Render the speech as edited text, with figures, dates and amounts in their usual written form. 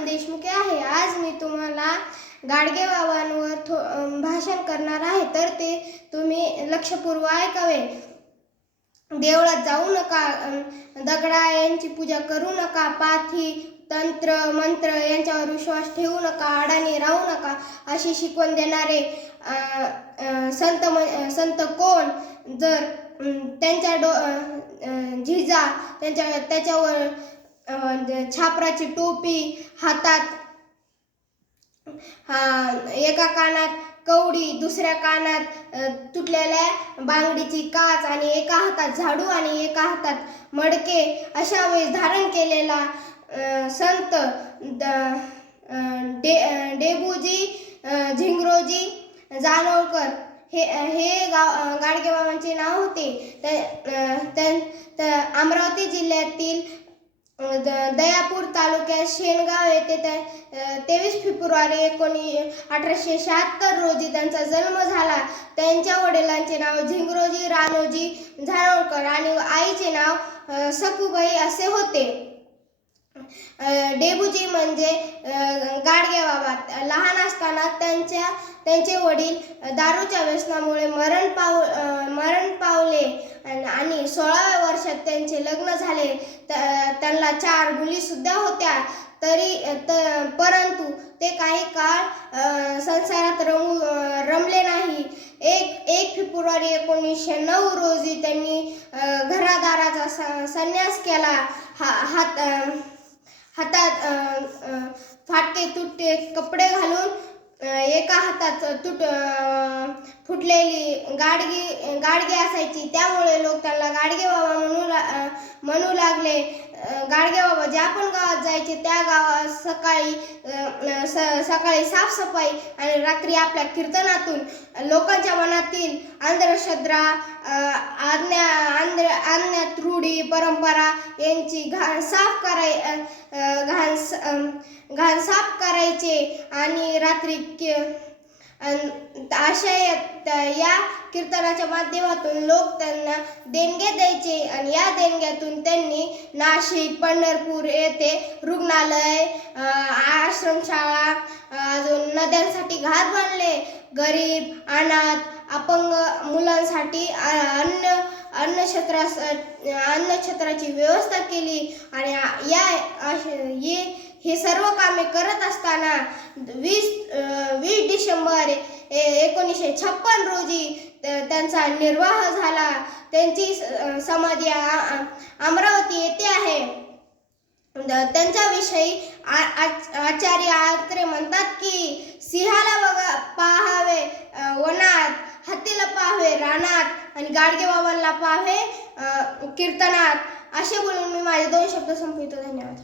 आनंद देशमुख आहे. आज मी तुम्हाला गाडगे बाबांवर भाषण करणार आहे, तर ते तुम्ही लक्षपूर्वक ऐकावे. देवळात जाऊ नका, दगडा यांची पूजा करू नका, पाथी तंत्र मंत्र यांच्यावर विश्वास ठेवू नका, अडाणी राहू नका अशी शिकवण देणारे संत कोण? जर त्यांच्या झिजा त्याच्यावर छापराची टोपी, हातात एका कानात कवडी, दुसऱ्या कानात तुटलेल्या बांगडीची काच आणि एका हातात झाडू आणि एका हातात मडके अशा वेश धारण केलेला संत डेबूजी झिंगरोजी जानोळकर हे गाडगे बाबांचे नाव होते. अमरावती जिल्ह्यातील दयापूर तालुक्यात शेनगाव येथे 23 फेब्रुवारी 1876 रोजी त्यांचा जन्म झाला. त्यांच्या वडिलांचे नाव झिंगरोजी रानोजी जानोळकर आणि आईचे नाव सखूबाई असे होते. डेबूजी म्हणजे गाडगे बाबा. लहान असताना त्यांचे वडील दारूच्या व्यसनामुळे मरण पावले आणि 16व्या वर्षात त्यांचे लग्न झाले. त्यांना 4 मुली सुद्धा होत्या. परंतु ते काही काळ संसारात रमले नाही. 1 फेब्रुवारी 1909 रोजी त्यांनी घरादाराचा संन्यास केला. हातात फाटके तुटके कपडे घालून एका हातात फुटलेली गाडगे असायची. त्यामुळे लोक त्यांना गाडगे बाबा म्हणू लागले. गाडगे बाबा ज्या पण गावात जायचे त्या गावात सकाळी साफसफाई आणि रात्री आपल्या कीर्तनातून लोकांच्या मनातील अंधश्रद्धा, आज्ञा रूढी परंपरा यांची घाण साफ करायचे आणि रात्री अशा या कीर्तनाच्या माध्यमातून लोक त्यांना देणगे द्यायचे आणि या देणग्यातून त्यांनी नाशिक, पंढरपूर येथे रुग्णालय, आश्रमशाळा, अजून नद्यांसाठी घाट बांधले. गरीब, अनाथ, अपंग मुलांसाठी अन्नछत्राची व्यवस्था केली. आणि हे सर्व कामे करत असताना 20 डिसेंबर 1956 रोजी त्यांचा निर्वाह झाला. त्यांची समाधी अमरावती येथे आहे. त्यांच्याविषयी आचार्य आत्रे म्हणतात की सिंहाला पाहावे वनात, हत्तीला पाहावे रानात आणि गाडगे बाबांना पाहावे कीर्तनात. असे बोलून मी माझे 2 शब्द संपवितो. धन्यवाद.